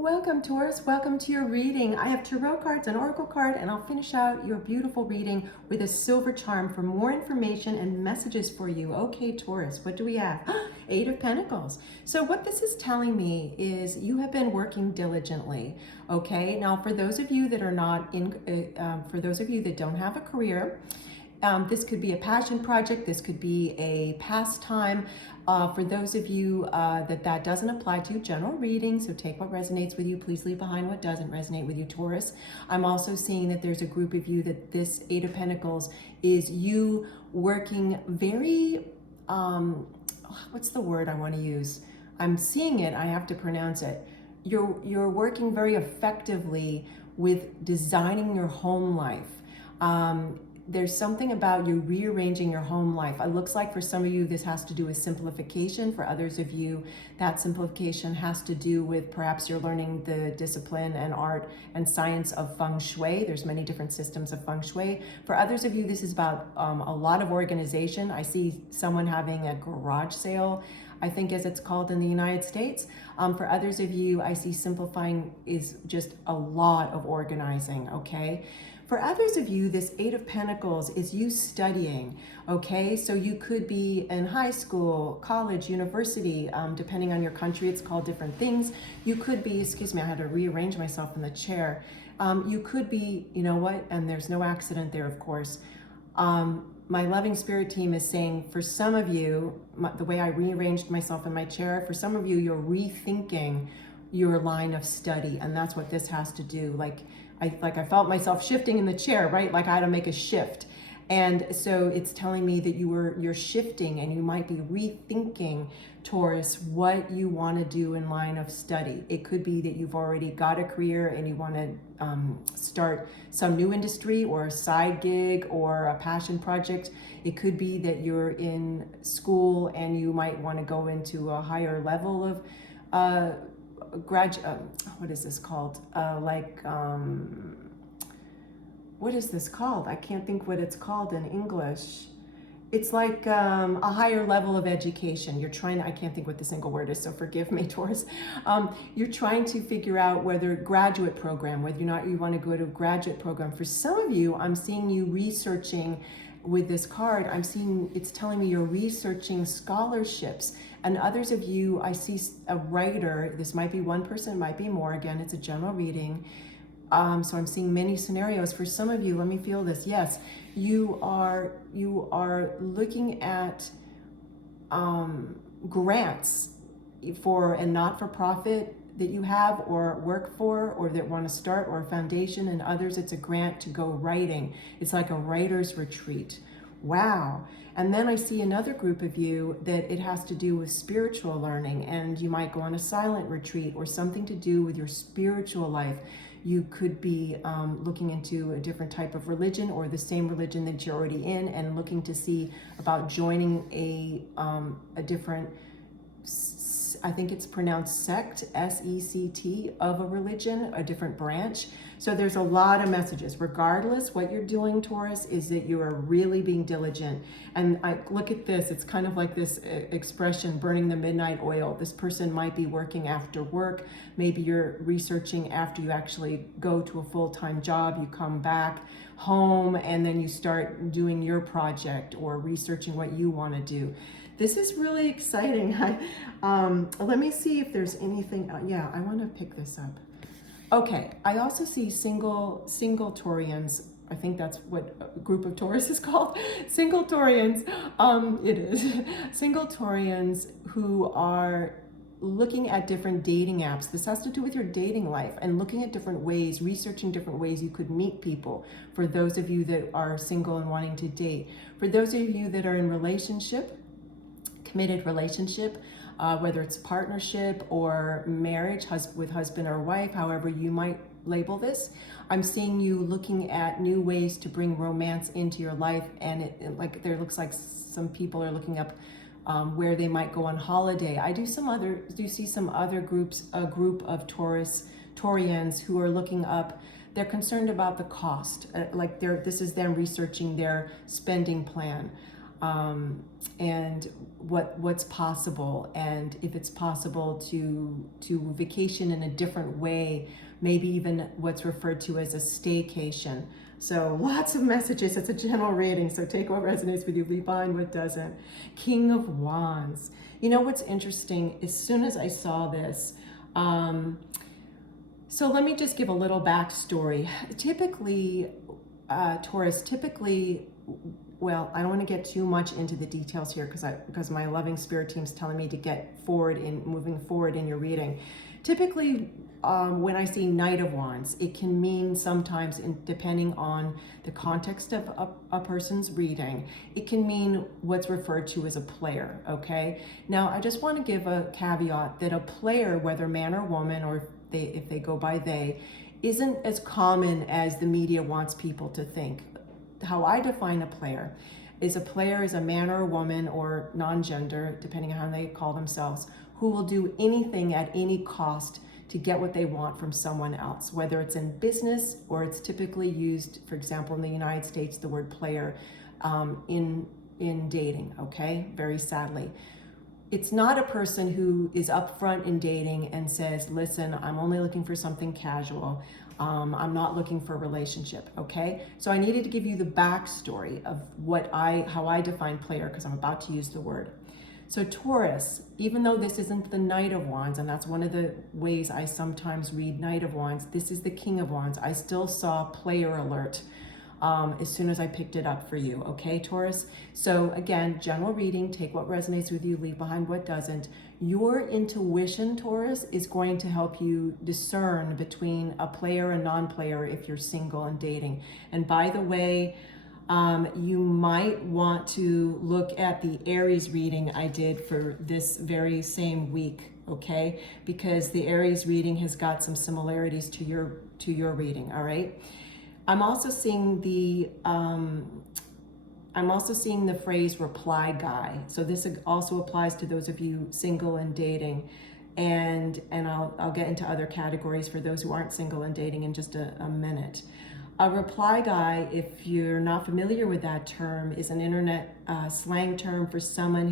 Welcome, Taurus. Welcome to your reading. I have tarot cards, an oracle card, and I'll finish out your beautiful reading with a silver charm for more information and messages for you. Okay, Taurus, what do we have? Eight of Pentacles. So what this is telling me is you have been working diligently. Okay, now for those of you that are not in, for those of you that don't have a career, this could be a passion project. This could be a pastime. For those of you that doesn't apply to, general reading, so take what resonates with you. Please leave behind what doesn't resonate with you, Taurus. I'm also seeing that there's a group of you that this Eight of Pentacles is you working very, what's the word I want to use? I'm seeing it, I have to pronounce it. You're working very effectively with designing your home life. There's something about you rearranging your home life. It looks like for some of you, this has to do with simplification. For others of you, that simplification has to do with perhaps you're learning the discipline and art and science of feng shui. There's many different systems of feng shui. For others of you, this is about a lot of organization. I see someone having a garage sale, I think as it's called in the United States. For others of you, I see simplifying is just a lot of organizing, okay? For others of you, this Eight of Pentacles is you studying, okay? So you could be in high school, college, university, depending on your country, it's called different things. You could be, excuse me, I had to rearrange myself in the chair. You could be, you know what, and there's no accident there, of course. My loving spirit team is saying for some of you, the way I rearranged myself in my chair, for some of you, you're rethinking your line of study, and that's what this has to do. I felt myself shifting in the chair, right? Like I had to make a shift. And so it's telling me that you're shifting and you might be rethinking, Taurus, what you want to do in line of study. It could be that you've already got a career and you want to start some new industry or a side gig or a passion project. It could be that you're in school and you might want to go into a higher level of what is this called? What is this called? I can't think what it's called in English. It's like a higher level of education. You're trying to, I can't think what the single word is, so forgive me, Taurus. You're trying to figure out whether graduate program, whether or not you want to go to a graduate program. For some of you, I'm seeing you researching with this card. I'm seeing, it's telling me you're researching scholarships. And others of you, I see a writer. This might be one person, might be more. Again, it's a general reading. So I'm seeing many scenarios. For some of you, let me feel this. Yes, you are looking at grants for a not-for-profit that you have or work for or that want to start, or a foundation, and others it's a grant to go writing. It's like a writer's retreat. Wow. And then I see another group of you that it has to do with spiritual learning, and you might go on a silent retreat or something to do with your spiritual life. You could be looking into a different type of religion or the same religion that you're already in and looking to see about joining a different, I think it's pronounced sect, S-E-C-T, of a religion, a different branch. So there's a lot of messages. Regardless, what you're doing, Taurus, is that you are really being diligent. And I look at this, it's kind of like this expression, burning the midnight oil. This person might be working after work. Maybe you're researching after you actually go to a full-time job. You come back home and then you start doing your project or researching what you want to do. This is really exciting. Let me see if there's anything. Yeah, I want to pick this up. Okay, I also see single Taurians. I think that's what a group of Taurus is called. Single Taurians. It is. Single Taurians who are looking at different dating apps. This has to do with your dating life and looking at different ways, researching different ways you could meet people. For those of you that are single and wanting to date. For those of you that are in relationship, committed relationship, whether it's partnership or marriage with husband or wife, however you might label this, I'm seeing you looking at new ways to bring romance into your life. And it there looks like some people are looking up where they might go on holiday. I do see some other groups, a group of Taurians who are looking up. They're concerned about the cost. This is them researching their spending plan. and what's possible, and if it's possible to vacation in a different way, maybe even what's referred to as a staycation. So lots of messages. It's a general reading, so take what resonates with you, leave behind what doesn't. King of Wands. You know what's interesting? As soon as I saw this, so let me just give a little backstory. Typically, Taurus, well, I don't want to get too much into the details here because my loving spirit team's telling me to get moving forward in your reading. Typically, when I see Knight of Wands, it can mean sometimes, depending on the context of a person's reading, it can mean what's referred to as a player, okay? Now, I just want to give a caveat that a player, whether man or woman, or if they go by they, isn't as common as the media wants people to think. How I define a player is a man or a woman, or non-gender, depending on how they call themselves, who will do anything at any cost to get what they want from someone else, whether it's in business or it's typically used, for example, in the United States, the word player in dating, okay? Very sadly. It's not a person who is upfront in dating and says, listen, I'm only looking for something casual. I'm not looking for a relationship, okay? So I needed to give you the backstory of how I define player, because I'm about to use the word. So Taurus, even though this isn't the Knight of Wands, and that's one of the ways I sometimes read Knight of Wands, this is the King of Wands. I still saw player alert as soon as I picked it up for you, okay, Taurus? So again, general reading, take what resonates with you, leave behind what doesn't. Your intuition, Taurus, is going to help you discern between a player and non-player if you're single and dating. And by the way, you might want to look at the Aries reading I did for this very same week, okay? Because the Aries reading has got some similarities to your reading, all right? I'm also seeing the phrase reply guy. So this also applies to those of you single and dating. And I'll get into other categories for those who aren't single and dating in just a minute. A reply guy, if you're not familiar with that term, is an internet slang term for someone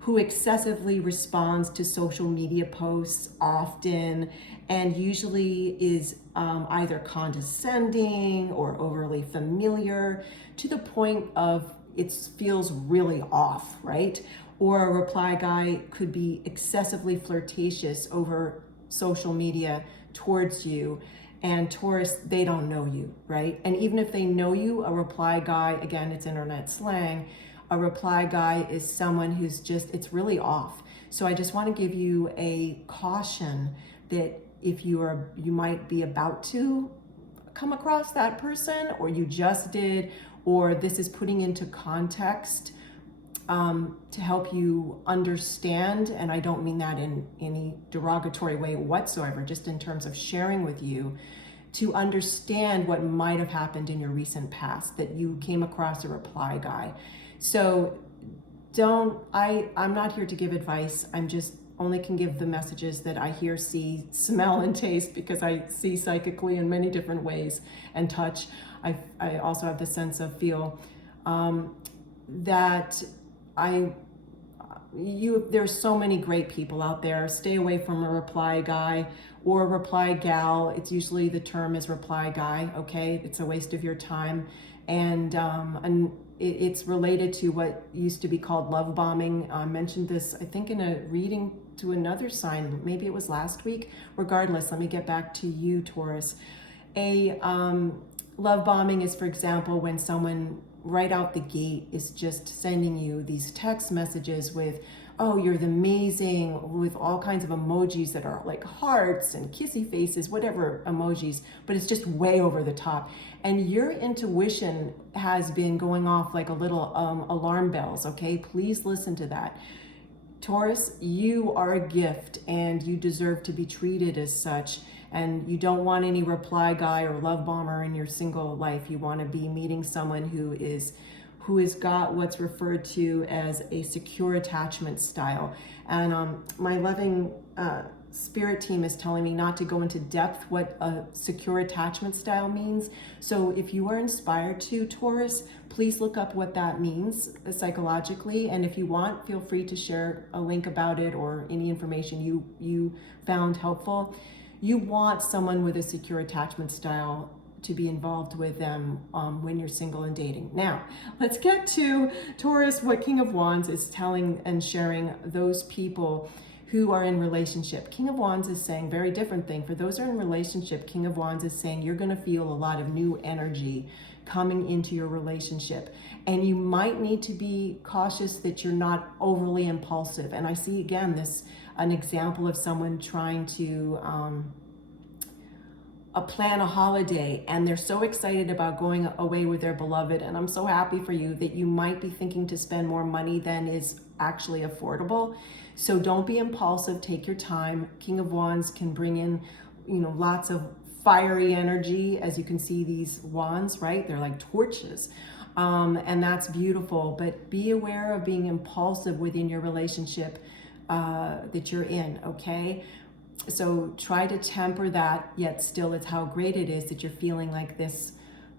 who excessively responds to social media posts often, and usually is either condescending or overly familiar to the point of it feels really off, right? Or a reply guy could be excessively flirtatious over social media towards you. And Taurus, they don't know you, right? And even if they know you, a reply guy, again, it's internet slang, a reply guy is someone who's it's really off. So I just want to give you a caution that if you might be about to come across that person, or you just did, or this is putting into context to help you understand, and I don't mean that in any derogatory way whatsoever, just in terms of sharing with you, to understand what might have happened in your recent past, that you came across a reply guy. So I'm not here to give advice. I'm just only can give the messages that I hear, see, smell, and taste, because I see psychically in many different ways, and touch. I also have the sense of feel that there's so many great people out there. Stay away from a reply guy or a reply gal. It's usually the term is reply guy, okay? It's a waste of your time. And it's related to what used to be called love bombing. I mentioned this, I think, in a reading to another sign. Maybe it was last week. Regardless, let me get back to you, Taurus. Love bombing is, for example, when someone right out the gate is just sending you these text messages with, oh, you're amazing, with all kinds of emojis that are like hearts and kissy faces, whatever emojis, but it's just way over the top. And your intuition has been going off like a little alarm bells, okay? Please listen to that. Taurus, you are a gift and you deserve to be treated as such. And you don't want any reply guy or love bomber in your single life. You want to be meeting someone who has got what's referred to as a secure attachment style. And my loving spirit team is telling me not to go into depth what a secure attachment style means. So if you are inspired to, Taurus, please look up what that means psychologically. And if you want, feel free to share a link about it or any information you found helpful. You want someone with a secure attachment style to be involved with them when you're single and dating. Now, let's get to Taurus, what King of Wands is telling and sharing those people who are in relationship. King of Wands is saying very different thing. For those who are in relationship, King of Wands is saying you're going to feel a lot of new energy coming into your relationship. And you might need to be cautious that you're not overly impulsive. And I see again an example of someone trying to plan a holiday, and they're so excited about going away with their beloved, and I'm so happy for you that you might be thinking to spend more money than is actually affordable. So don't be impulsive, take your time. King of Wands can bring in, lots of fiery energy. As you can see, these wands, right? They're like torches. And that's beautiful, but be aware of being impulsive within your relationship that you're in, okay? So try to temper that, yet still it's how great it is that you're feeling like this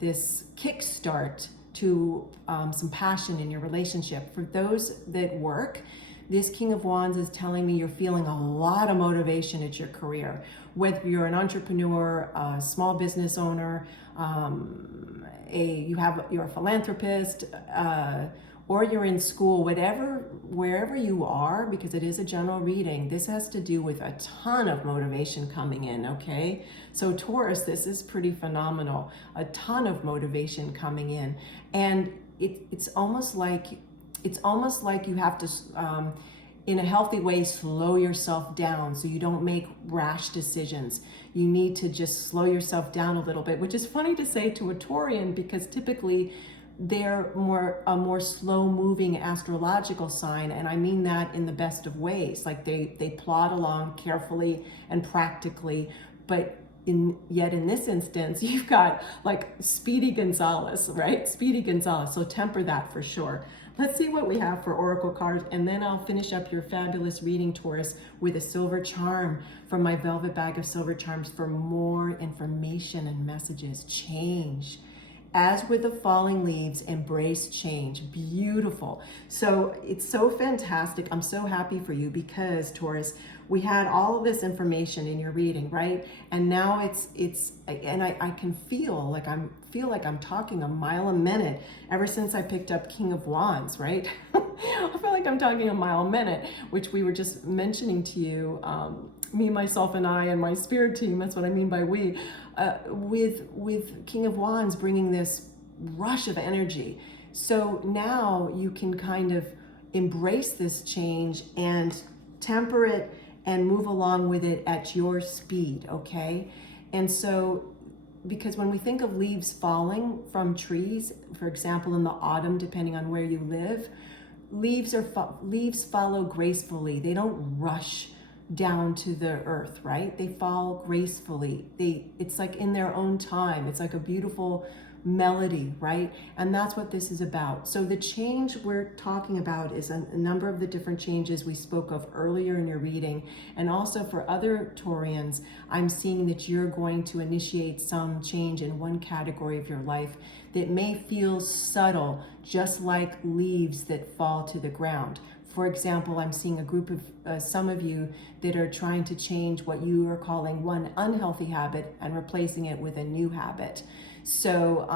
kickstart to some passion in your relationship. For those that work, this King of Wands is telling me you're feeling a lot of motivation at your career. Whether you're an entrepreneur, a small business owner, you're a philanthropist, or you're in school, wherever you are, because it is a general reading, this has to do with a ton of motivation coming in, okay? So Taurus, this is pretty phenomenal. A ton of motivation coming in. And it's almost like you have to, in a healthy way, slow yourself down so you don't make rash decisions. You need to just slow yourself down a little bit, which is funny to say to a Taurian because typically they're a more slow-moving astrological sign, and I mean that in the best of ways. Like they plod along carefully and practically, but yet in this instance, you've got like Speedy Gonzalez, right? Speedy Gonzalez, so temper that for sure. Let's see what we have for oracle cards, and then I'll finish up your fabulous reading, Taurus, with a silver charm from my velvet bag of silver charms for more information and messages. Change. As with the falling leaves, embrace change. Beautiful. So it's so fantastic. I'm so happy for you because, Taurus, we had all of this information in your reading, right? And now I can feel like I'm talking a mile a minute ever since I picked up King of Wands, right? I feel like I'm talking a mile a minute, which we were just mentioning to you, me, myself, and I, and my spirit team. That's what I mean by we. With King of Wands bringing this rush of energy. So now you can kind of embrace this change and temper it and move along with it at your speed, okay? And so, because when we think of leaves falling from trees, for example, in the autumn, depending on where you live, leaves follow gracefully. They don't rush down to the earth, right? They fall gracefully. It's like in their own time. It's like a beautiful melody, right? And that's what this is about. So the change we're talking about is a number of the different changes we spoke of earlier in your reading. And also for other Taurians, I'm seeing that you're going to initiate some change in one category of your life that may feel subtle, just like leaves that fall to the ground. For example, I'm seeing a group of some of you that are trying to change what you are calling one unhealthy habit and replacing it with a new habit. So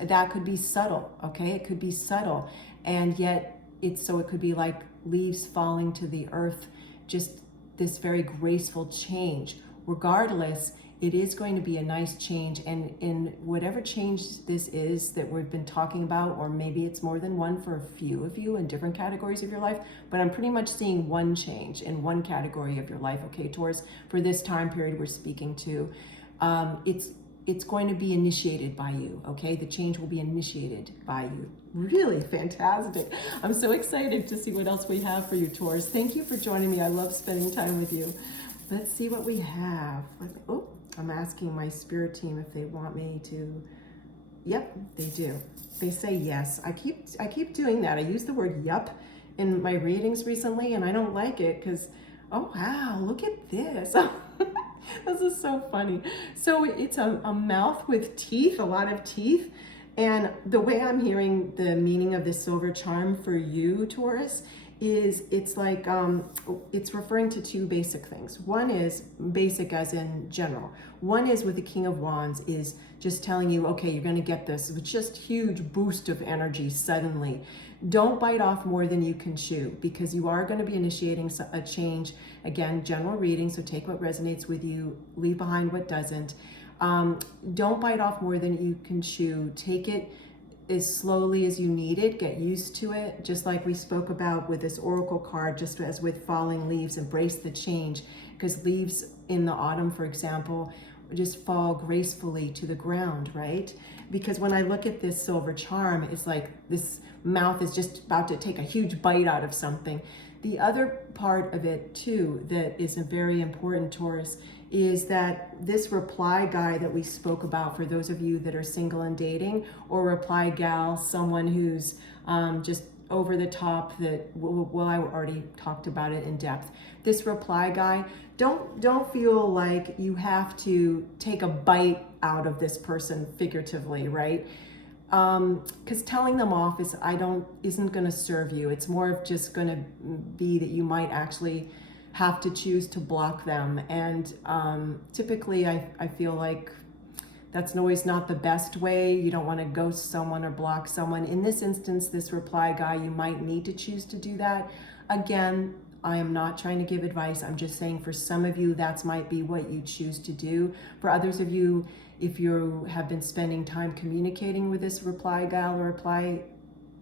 that could be subtle, okay? It could be subtle, and yet it could be like leaves falling to the earth, just this very graceful change. Regardless, it is going to be a nice change, and in whatever change this is that we've been talking about, or maybe it's more than one for a few of you in different categories of your life, but I'm pretty much seeing one change in one category of your life, okay, Taurus, for this time period we're speaking to. It's going to be initiated by you, okay? The change will be initiated by you. Really fantastic. I'm so excited to see what else we have for you, Taurus. Thank you for joining me. I love spending time with you. Let's see what we have. Oh, I'm asking my spirit team if they want me to. Yep, they do. They say yes. I keep doing that. I use the word yup in my readings recently, and I don't like it because Oh, wow, look at this. This is so funny. So it's a mouth with teeth, a lot of teeth. And the way I'm hearing the meaning of this silver charm for you, Taurus, is it's like, it's referring to two basic things. One is basic as in general. One is with the King of Wands is just telling you, okay, you're going to get this just huge boost of energy suddenly. Don't bite off more than you can chew, because you are going to be initiating a change. Again, general reading, so take what resonates with you, leave behind what doesn't. Don't bite off more than you can chew. Take it as slowly as you need it. Get used to it. Just like we spoke about with this oracle card, just as with falling leaves, embrace the change, because leaves in the autumn, for example, just fall gracefully to the ground, right? Because when I look at this silver charm, it's like this mouth is just about to take a huge bite out of something. The other part of it too that is a very important, Taurus, is that this reply guy that we spoke about, for those of you that are single and dating, or reply gal, someone who's just over the top, that, well, I already talked about it in depth. This reply guy, don't feel like you have to take a bite out of this person figuratively, right? Because telling them off isn't going to serve you. It's more of just going to be that you might actually have to choose to block them. And typically I feel like that's always not the best way. You don't want to ghost someone or block someone. In this instance, this reply guy, you might need to choose to do that. Again, I am not trying to give advice. I'm just saying for some of you, that might be what you choose to do. For others of you, if you have been spending time communicating with this reply gal or reply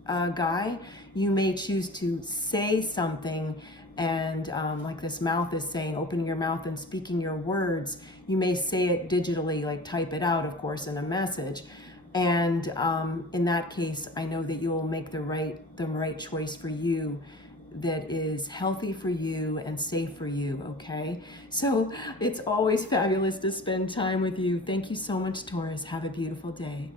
guy, you may choose to say something, and like this mouth is saying, opening your mouth and speaking your words. You may say it digitally, like type it out, of course, in a message. And in that case, I know that you will make the right choice for you, that is healthy for you and safe for you, okay? So it's always fabulous to spend time with you. Thank you so much, Taurus. Have a beautiful day.